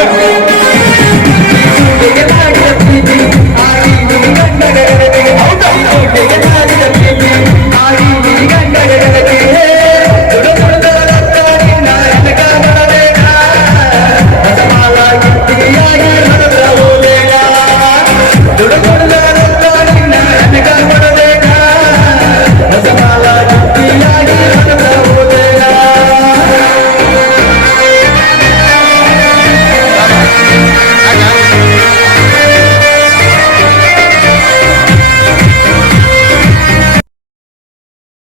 Yeah.